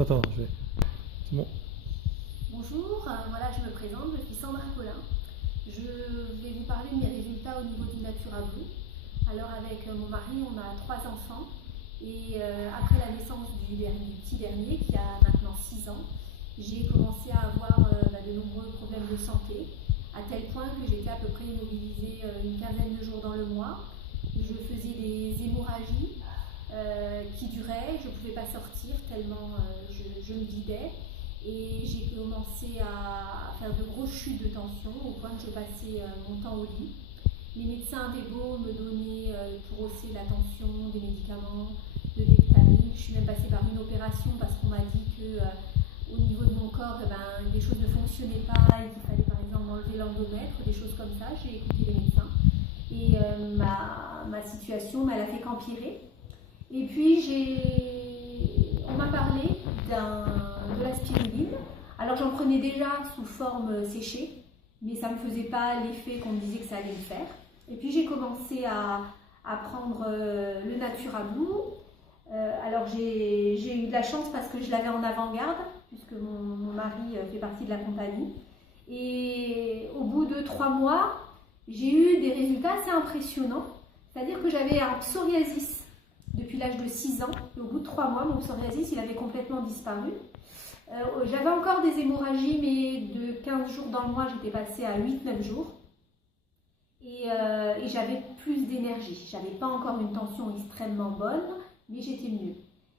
Attends, je vais. C'est bon. Bonjour, voilà, je me présente, je suis Sandra Collin. Je vais vous parler de mes résultats au niveau du Natura Blue. Alors avec mon mari, on a 3 enfants et après la naissance du petit dernier qui a maintenant 6 ans, j'ai commencé à avoir de nombreux problèmes de santé, à tel point que j'étais à peu près immobilisée une quinzaine de jours dans le mois. Je faisais des hémorragies qui duraient, je ne pouvais pas sortir tellement je me vidais. Et j'ai commencé à faire de grosses chutes de tension au point que je passais mon temps au lit. Les médecins avaient beau me donner pour hausser la tension des médicaments, de l'évitamine. Je suis même passée par une opération parce qu'on m'a dit que au niveau de mon corps, des choses ne fonctionnaient pas et qu'il fallait par exemple enlever l'endomètre, des choses comme ça. J'ai écouté les médecins et ma situation, elle a fait qu'empirer. Et puis on m'a parlé de la spiruline. Alors j'en prenais déjà sous forme séchée, mais ça ne me faisait pas l'effet qu'on me disait que ça allait me faire. Et puis j'ai commencé à prendre le Natura Blue. Alors j'ai eu de la chance parce que je l'avais en avant-garde, puisque mon mari fait partie de la compagnie. Et au bout de 3 mois, j'ai eu des résultats assez impressionnants. C'est-à-dire que j'avais un psoriasis depuis l'âge de 6 ans. Et au bout de 3 mois, mon psoriasis, il avait complètement disparu. J'avais encore des hémorragies, mais de 15 jours dans le mois, j'étais passée à 8-9 jours. Et j'avais plus d'énergie. J'avais pas encore une tension extrêmement bonne, mais j'étais mieux.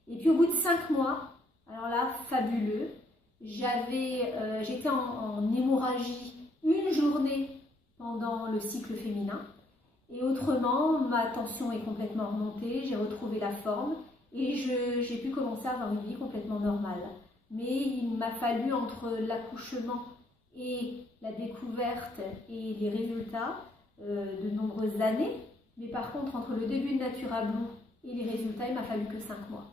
Et puis au bout de 5 mois, alors là, fabuleux, j'étais en hémorragie une journée pendant le cycle féminin. Et autrement, ma tension est complètement remontée, j'ai retrouvé la forme et j'ai pu commencer à avoir une vie complètement normale. Mais il m'a fallu entre l'accouchement et la découverte et les résultats de nombreuses années. Mais par contre, entre le début de Natura Blue et les résultats, il m'a fallu que 5 mois.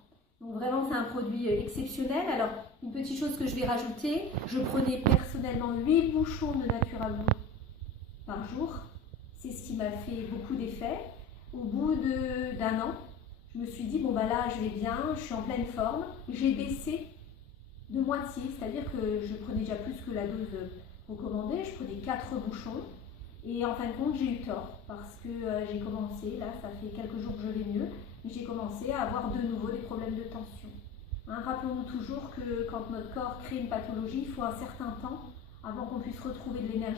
Donc vraiment, c'est un produit exceptionnel. Alors, une petite chose que je vais rajouter, je prenais personnellement 8 bouchons de Natura Blue par jour. C'est ce qui m'a fait beaucoup d'effet. Au bout d'un an, je me suis dit, bon là je vais bien, je suis en pleine forme. J'ai baissé de moitié, c'est-à-dire que je prenais déjà plus que la dose recommandée, je prenais 4 bouchons. Et en fin de compte, j'ai eu tort parce que j'ai commencé, là ça fait quelques jours que je vais mieux, mais j'ai commencé à avoir de nouveau des problèmes de tension. Rappelons-nous toujours que quand notre corps crée une pathologie, il faut un certain temps avant qu'on puisse retrouver de l'énergie.